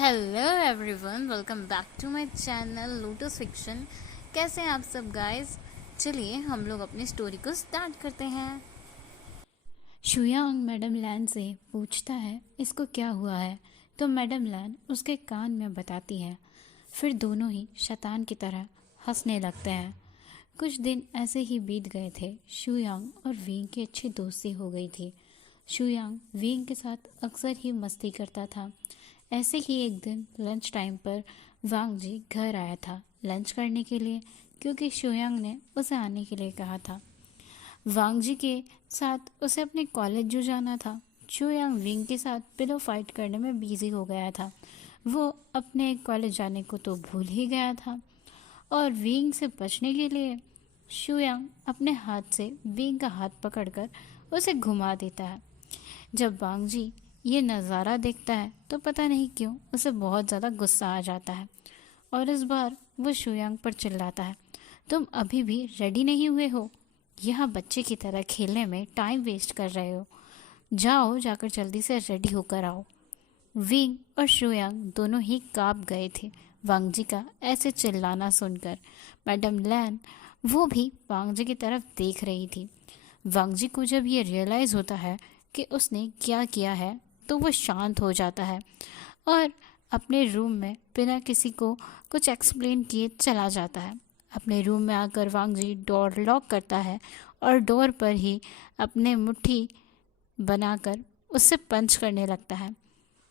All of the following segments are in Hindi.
Hello everyone, welcome back to my channel Lotus Fiction. कैसे हैं आप सब गाइस? चलिए हम लोग अपनी स्टोरी को स्टार्ट करते हैं। शुयांग मैडम लैन से पूछता है इसको क्या हुआ है, तो मैडम लैन उसके कान में बताती है। फिर दोनों ही शैतान की तरह हंसने लगते हैं। कुछ दिन ऐसे ही बीत गए थे। शुयांग और विंग की अच्छी दोस्ती हो गई थी। शुयांग विंग के साथ अक्सर ही मस्ती करता था। ऐसे ही एक दिन लंच टाइम पर वांग जी घर आया था लंच करने के लिए, क्योंकि शुयांग ने उसे आने के लिए कहा था। वांग जी के साथ उसे अपने कॉलेज जो जाना था। शुयांग विंग के साथ पिलो फाइट करने में बिजी हो गया था। वो अपने कॉलेज जाने को तो भूल ही गया था, और विंग से बचने के लिए शुयांग अपने हाथ से विंग का हाथ पकड़कर उसे घुमा देता है। जब वांग जी ये नज़ारा देखता है तो पता नहीं क्यों उसे बहुत ज़्यादा गुस्सा आ जाता है, और इस बार वो शुयांग पर चिल्लाता है, तुम अभी भी रेडी नहीं हुए हो? यहाँ बच्चे की तरह खेलने में टाइम वेस्ट कर रहे हो। जाओ, जाकर जल्दी से रेडी होकर आओ। विंग और शुयांग दोनों ही काँप गए थे वांग जी का ऐसे चिल्लाना सुनकर। मैडम लैन वो भी वांग जी की तरफ देख रही थी। वांग जी को जब ये रियलाइज़ होता है कि उसने क्या किया है, तो वो शांत हो जाता है और अपने रूम में बिना किसी को कुछ एक्सप्लेन किए चला जाता है। अपने रूम में आकर वांग जी डोर लॉक करता है और डोर पर ही अपने मुट्ठी बनाकर उससे पंच करने लगता है।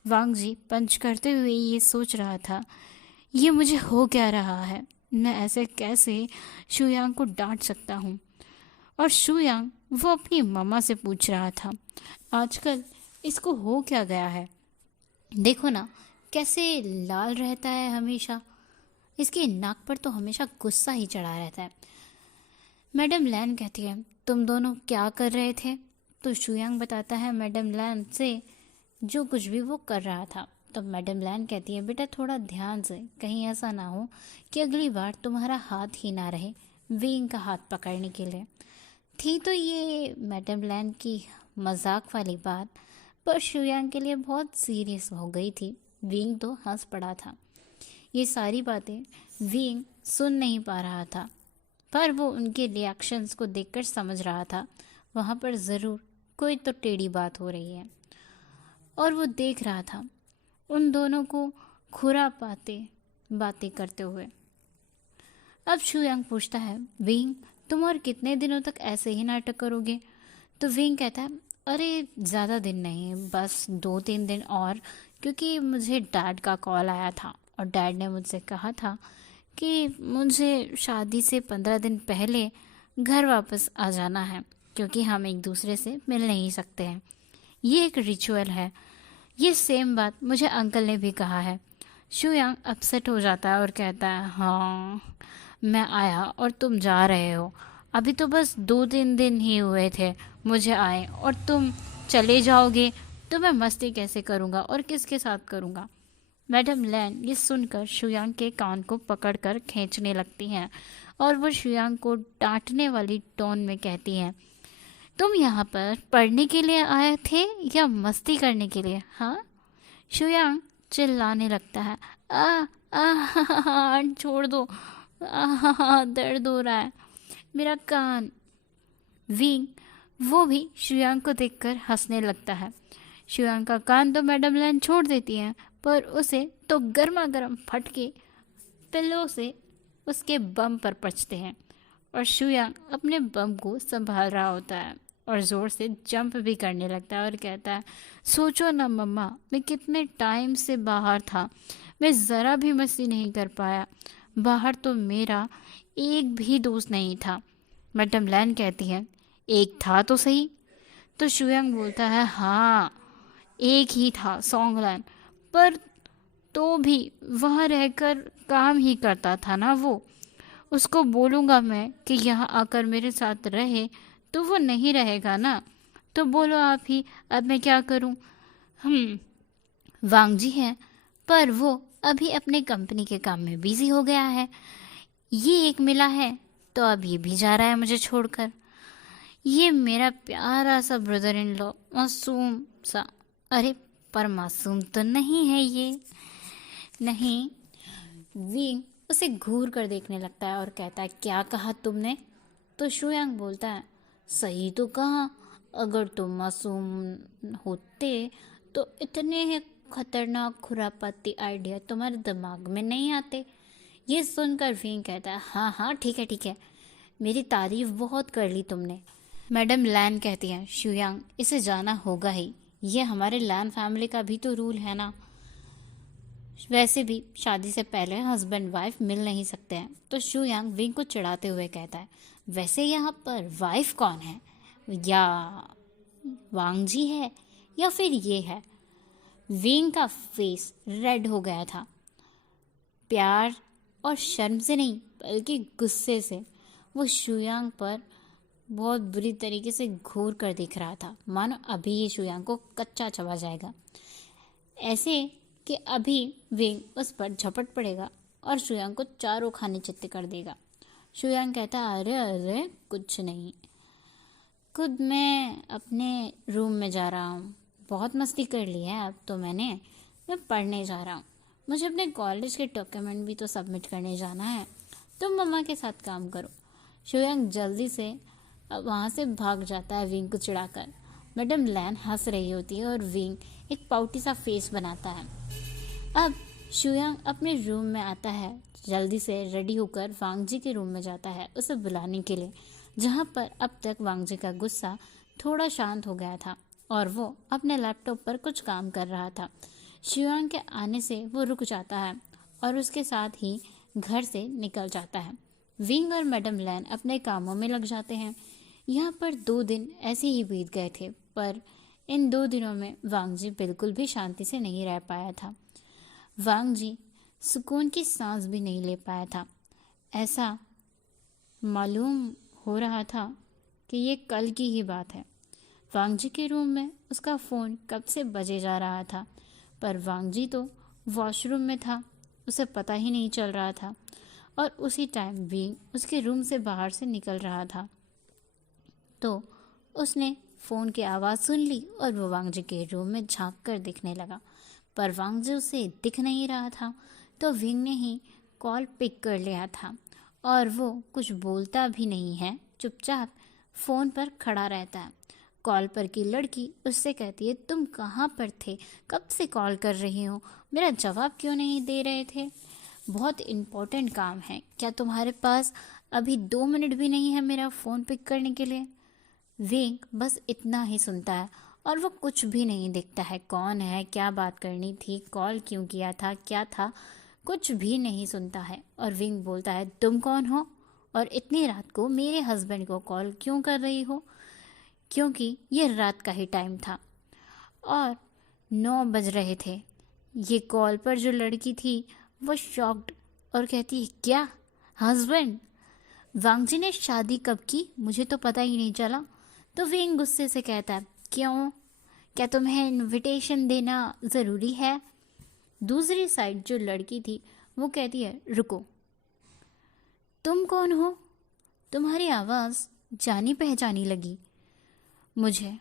वांग जी पंच करते हुए ये सोच रहा था, ये मुझे हो क्या रहा है? मैं ऐसे कैसे शुयांग को डांट सकता हूँ? और शुयांग वो अपनी मम्मा से पूछ रहा था, आजकल इसको हो क्या गया है? देखो ना, कैसे लाल रहता है हमेशा। इसकी नाक पर तो हमेशा गुस्सा ही चढ़ा रहता है। मैडम लैन कहती है, तुम दोनों क्या कर रहे थे? तो शुयांग बताता है मैडम लैन से जो कुछ भी वो कर रहा था। तब मैडम लैन कहती है, बेटा थोड़ा ध्यान से, कहीं ऐसा ना हो कि अगली बार तुम्हारा हाथ ही ना रहे विंग का हाथ पकड़ने के लिए। थी तो ये मैडम लैन की मजाक वाली बात, पर शुयांग के लिए बहुत सीरियस हो गई थी। विंग तो हंस पड़ा था। ये सारी बातें विंग सुन नहीं पा रहा था, पर वो उनके रिएक्शंस को देखकर समझ रहा था वहाँ पर ज़रूर कोई तो टेढ़ी बात हो रही है। और वो देख रहा था उन दोनों को खुरा पाते बातें करते हुए। अब शुयांग पूछता है, विंग तुम और कितने दिनों तक ऐसे ही नाटक करोगे? तो विंग कहता है, अरे ज़्यादा दिन नहीं, बस 2-3 दिन और, क्योंकि मुझे डैड का कॉल आया था और डैड ने मुझसे कहा था कि मुझे शादी से 15 दिन पहले घर वापस आ जाना है, क्योंकि हम एक दूसरे से मिल नहीं सकते हैं। ये एक रिचुअल है। ये सेम बात मुझे अंकल ने भी कहा है। शुयांग अपसेट हो जाता है और कहता है, हाँ मैं आया और तुम जा रहे हो। अभी तो बस 2-3 दिन ही हुए थे मुझे आए, और तुम चले जाओगे तो मैं मस्ती कैसे करूँगा और किसके साथ करूँगा? मैडम लैन ये सुनकर शुयांग के कान को पकड़कर खींचने लगती हैं, और वो शुयांग को डांटने वाली टोन में कहती हैं, तुम यहाँ पर पढ़ने के लिए आए थे या मस्ती करने के लिए? हाँ। शुयांग चिल्लाने लगता है, आ छोड़ दो, दर्द हो रहा है मेरा कान। विंग वो भी शुयांग को देखकर हंसने लगता है। शुयांग का कान तो मैडम लैन छोड़ देती हैं, पर उसे तो गर्मा गर्म फटके पिल्लों से उसके बम पर पचते हैं, और शुयांग अपने बम को संभाल रहा होता है और ज़ोर से जंप भी करने लगता है और कहता है, सोचो ना मम्मा, मैं कितने टाइम से बाहर था, मैं ज़रा भी मस्ती नहीं कर पाया। बाहर तो मेरा एक भी दोस्त नहीं था। मैडम लैन कहती है, एक था तो सही। तो शुयांग बोलता है, हाँ एक ही था सॉन्गलैन, पर तो भी वहाँ रहकर काम ही करता था ना वो। उसको बोलूँगा मैं कि यहाँ आकर मेरे साथ रहे, तो वो नहीं रहेगा ना। तो बोलो आप ही, अब मैं क्या करूँ? वांग जी हैं, पर वो अभी अपने कंपनी के काम में बिजी हो गया है। ये एक मिला है तो अब ये भी जा रहा है मुझे छोड़कर। ये मेरा प्यारा सा ब्रदर इन लॉ, मासूम सा। अरे पर मासूम तो नहीं है ये। नहीं। विंग उसे घूर कर देखने लगता है और कहता है, क्या कहा तुमने? तो शुयांग बोलता है, सही तो कहा, अगर तुम मासूम होते तो इतने खतरनाक खुरापाती आइडिया तुम्हारे दिमाग में नहीं आते। ये सुनकर विंग कहता है, हाँ हाँ ठीक है ठीक है, मेरी तारीफ बहुत कर ली तुमने। मैडम लैन कहती हैं, शुयांग इसे जाना होगा ही, ये हमारे लैन फैमिली का भी तो रूल है ना। वैसे भी शादी से पहले हस्बैंड वाइफ मिल नहीं सकते हैं। तो शुयांग विंग को चिढ़ाते हुए कहता है, वैसे यहाँ पर वाइफ कौन है? या वांग जी है या फिर ये है? विंग का फेस रेड हो गया था, प्यार और शर्म से नहीं बल्कि गुस्से से। वो शुयांग पर बहुत बुरी तरीके से घूर कर देख रहा था, मानो अभी ये शुयांग को कच्चा चबा जाएगा, ऐसे कि अभी विंग उस पर झपट पड़ेगा और शुयांग को चारों खाने चित्ते कर देगा। शुयांग कहता, अरे अरे कुछ नहीं, खुद मैं अपने रूम में जा रहा हूँ, बहुत मस्ती कर ली है अब तो मैं पढ़ने जा रहा हूँ, मुझे अपने कॉलेज के डॉक्यूमेंट भी तो सबमिट करने जाना है, तुम मम्मा के साथ काम करो। शुयांग जल्दी से वहाँ से भाग जाता है विंग को चिढ़ाकर। मैडम लैन हंस रही होती है और विंग एक पाउटी सा फेस बनाता है। अब शुयांग अपने रूम में आता है, जल्दी से रेडी होकर वांग जी के रूम में जाता है उसे बुलाने के लिए, जहाँ पर अब तक वांग जी का गुस्सा थोड़ा शांत हो गया था और वो अपने लैपटॉप पर कुछ काम कर रहा था। शुयांग के आने से वो रुक जाता है और उसके साथ ही घर से निकल जाता है। विंग और मैडम लैन अपने कामों में लग जाते हैं। यहाँ पर 2 दिन ऐसे ही बीत गए थे, पर इन 2 दिनों में वांग जी बिल्कुल भी शांति से नहीं रह पाया था। वांग जी सुकून की सांस भी नहीं ले पाया था। ऐसा मालूम हो रहा था कि ये कल की ही बात है। वांग जी के रूम में उसका फ़ोन कब से बजे जा रहा था, पर वांग जी तो वॉशरूम में था, उसे पता ही नहीं चल रहा था। और उसी टाइम विंग उसके रूम से बाहर से निकल रहा था, तो उसने फ़ोन की आवाज़ सुन ली और वो वांग जी के रूम में झांक कर देखने लगा, पर वांग जी उसे दिख नहीं रहा था। तो विंग ने ही कॉल पिक कर लिया था और वो कुछ बोलता भी नहीं है, चुपचाप फ़ोन पर खड़ा रहता है। कॉल पर की लड़की उससे कहती है, तुम कहाँ पर थे, कब से कॉल कर रही हो, मेरा जवाब क्यों नहीं दे रहे थे? बहुत इम्पोर्टेंट काम है, क्या तुम्हारे पास अभी 2 मिनट भी नहीं है मेरा फ़ोन पिक करने के लिए? विंग बस इतना ही सुनता है और वो कुछ भी नहीं देखता है, कौन है, क्या बात करनी थी, कॉल क्यों किया था, क्या था, कुछ भी नहीं सुनता है। और विंग बोलता है, तुम कौन हो और इतनी रात को मेरे हस्बैंड को कॉल क्यों कर रही हो? क्योंकि ये रात का ही टाइम था और 9 बज रहे थे। ये कॉल पर जो लड़की थी वो शॉक्ड और कहती है, क्या हस्बैंड? वांग जी ने शादी कब की, मुझे तो पता ही नहीं चला। तो विंग गुस्से से कहता है, क्यों, क्या तुम्हें इनविटेशन देना ज़रूरी है? दूसरी साइड जो लड़की थी वो कहती है, रुको, तुम कौन हो? तुम्हारी आवाज़ जानी पहचानी लगी मुझे।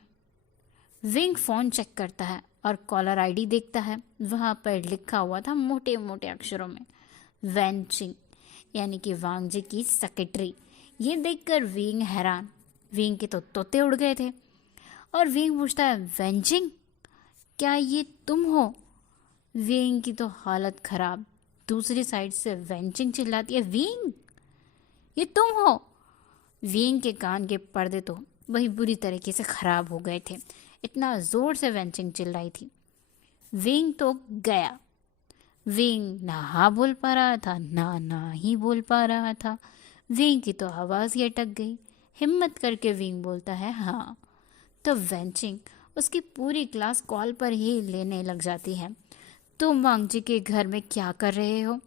विंग फ़ोन चेक करता है और कॉलर आईडी देखता है, वहाँ पर लिखा हुआ था मोटे मोटे अक्षरों में, वेंचिंग, यानी कि वांग जी की सेक्रेटरी। ये देखकर विंग हैरान, विंग के तो तोते उड़ गए थे। और विंग पूछता है, वेंचिंग, क्या ये तुम हो? विंग की तो हालत खराब। दूसरी साइड से वेंचिंग चिल्लाती है, विंग ये तुम हो? विंग के कान के पर्दे तो वही बुरी तरीके से खराब हो गए थे, इतना ज़ोर से वेंचिंग चिल्लाई थी। विंग तो गया। विंग ना हाँ बोल पा रहा था, ना ही बोल पा रहा था। विंग की तो आवाज़ ही अटक गई। हिम्मत करके विंग बोलता है, हाँ। तो वेंचिंग उसकी पूरी क्लास कॉल पर ही लेने लग जाती है। तुम वांग जी के घर में क्या कर रहे हो?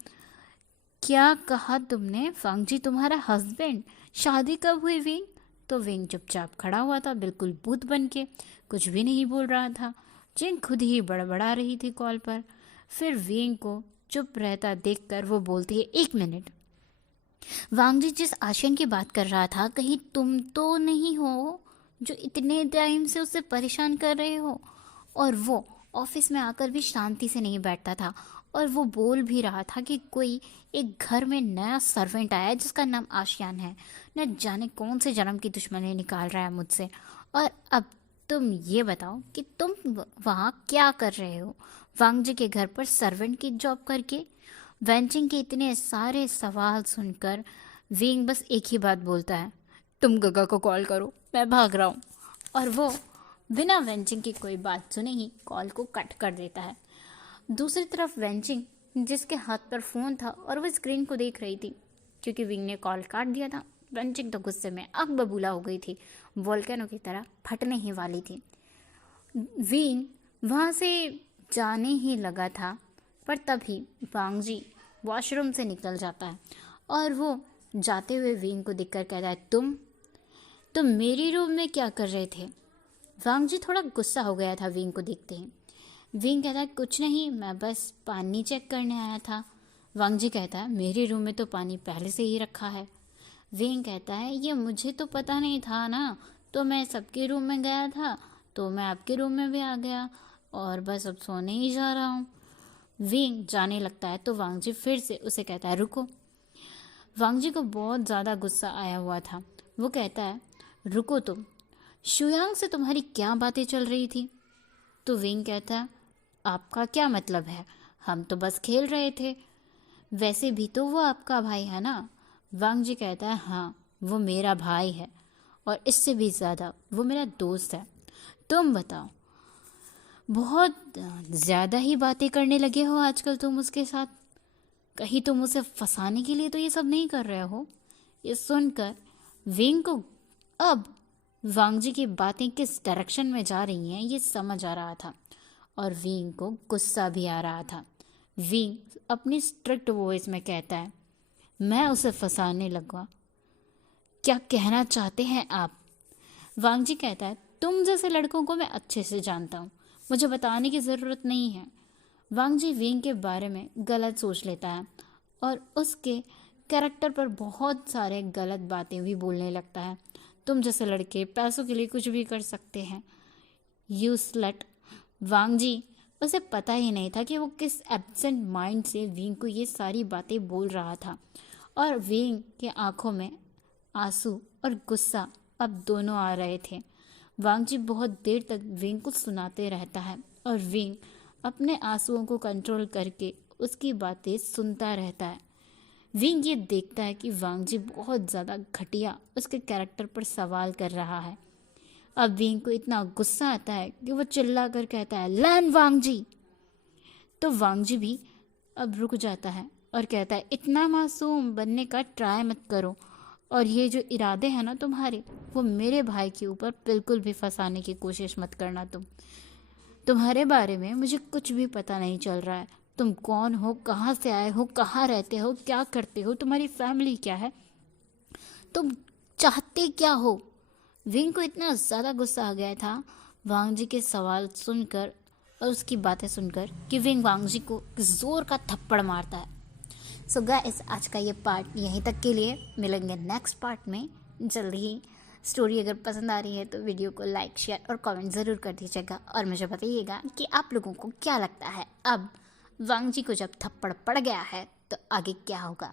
क्या कहा तुमने? वांग जी तुम्हारा हस्बैंड? शादी कब हुई विंग? तो विंग चुपचाप खड़ा हुआ था, बिल्कुल भूत बन के, कुछ भी नहीं बोल रहा था। जिंग खुद ही बड़बड़ा रही थी कॉल पर। फिर विंग को चुप रहता देखकर वो बोलती है, 1 मिनट, वांग जी जिस आशियन की बात कर रहा था, कहीं तुम तो नहीं हो जो इतने टाइम से उसे परेशान कर रहे हो? और वो ऑफिस में आकर भी शांति से नहीं बैठता था और वो बोल भी रहा था कि कोई एक घर में नया सर्वेंट आया है जिसका नाम आशियान है, न जाने कौन से जन्म की दुश्मनी निकाल रहा है मुझसे। और अब तुम ये बताओ कि तुम वहाँ क्या कर रहे हो, वांग जी के घर पर सर्वेंट की जॉब करके। वेंचिंग के इतने सारे सवाल सुनकर विंग बस एक ही बात बोलता है, तुम गगा को कॉल करो, मैं भाग रहा हूँ। और वो बिना वेंचिंग की कोई बात सुने ही कॉल को कट कर देता है। दूसरी तरफ वेंचिंग, जिसके हाथ पर फ़ोन था और वो स्क्रीन को देख रही थी क्योंकि विंग ने कॉल काट दिया था। वेंचिंग तो गुस्से में आग बबूला हो गई थी, वोल्केनो की तरह फटने ही वाली थी। विंग वहाँ से जाने ही लगा था, पर तभी वांग जी वॉशरूम से निकल जाता है और वो जाते हुए विंग को देखकर कहता है, तुम मेरी रूम में क्या कर रहे थे। वांग जी थोड़ा गुस्सा हो गया था विंग को देखते ही। विंग कहता है, कुछ नहीं, मैं बस पानी चेक करने आया था। वांग जी कहता है, मेरे रूम में तो पानी पहले से ही रखा है। विंग कहता है, ये मुझे तो पता नहीं था ना, तो मैं सबके रूम में गया था, तो मैं आपके रूम में भी आ गया और बस अब सोने ही जा रहा हूँ। विंग जाने लगता है तो वांग जी फिर से उसे कहता है, रुको। वांग जी को बहुत ज़्यादा गुस्सा आया हुआ था। वो कहता है, रुको तुम, शुयांग से तुम्हारी क्या बातें चल रही थी। तो विंग कहता है, आपका क्या मतलब है, हम तो बस खेल रहे थे, वैसे भी तो वो आपका भाई है ना। वांग जी कहता है, हाँ वो मेरा भाई है और इससे भी ज़्यादा वो मेरा दोस्त है। तुम बताओ, बहुत ज़्यादा ही बातें करने लगे हो आजकल तुम उसके साथ, कहीं तुम उसे फंसाने के लिए तो ये सब नहीं कर रहे हो। ये सुनकर विंग को अब वांग जी की बातें किस डायरेक्शन में जा रही हैं ये समझ आ रहा था और विंग को गुस्सा भी आ रहा था। विंग अपनी स्ट्रिक्ट वॉइस में कहता है, मैं उसे फंसाने लगा, क्या कहना चाहते हैं आप। वांग जी कहता है, तुम जैसे लड़कों को मैं अच्छे से जानता हूँ, मुझे बताने की ज़रूरत नहीं है। वांग जी विंग के बारे में गलत सोच लेता है और उसके कैरेक्टर पर बहुत सारे गलत बातें भी बोलने लगता है। तुम जैसे लड़के पैसों के लिए कुछ भी कर सकते हैं, यू स्लट। वांग जी, उसे पता ही नहीं था कि वो किस एब्सेंट माइंड से विंग को ये सारी बातें बोल रहा था और विंग के आंखों में आंसू और गुस्सा अब दोनों आ रहे थे। वांग जी बहुत देर तक विंग को सुनाते रहता है और विंग अपने आंसुओं को कंट्रोल करके उसकी बातें सुनता रहता है। विंग ये देखता है कि वांग जी बहुत ज़्यादा घटिया उसके कैरेक्टर पर सवाल कर रहा है। अब विंग को इतना गुस्सा आता है कि वो चिल्ला कर कहता है, लैन वांग जी। तो वांग जी भी अब रुक जाता है और कहता है, इतना मासूम बनने का ट्राई मत करो और ये जो इरादे हैं ना तुम्हारे, वो मेरे भाई के ऊपर बिल्कुल भी फंसाने की कोशिश मत करना। तुम्हारे बारे में मुझे कुछ भी पता नहीं चल रहा है। तुम कौन हो, कहाँ से आए हो, कहाँ रहते हो, क्या करते हो, तुम्हारी फैमिली क्या है, तुम चाहते क्या हो। विंग को इतना ज़्यादा गुस्सा आ गया था वांग जी के सवाल सुनकर और उसकी बातें सुनकर कि विंग वांग जी को ज़ोर का थप्पड़ मारता है। सो गाइस, आज का ये पार्ट यहीं तक के लिए, मिलेंगे नेक्स्ट पार्ट में जल्दी ही। स्टोरी अगर पसंद आ रही है तो वीडियो को लाइक, शेयर और कमेंट ज़रूर कर दीजिएगा और मुझे बताइएगा कि आप लोगों को क्या लगता है, अब वांग जी को जब थप्पड़ पड़ गया है तो आगे क्या होगा।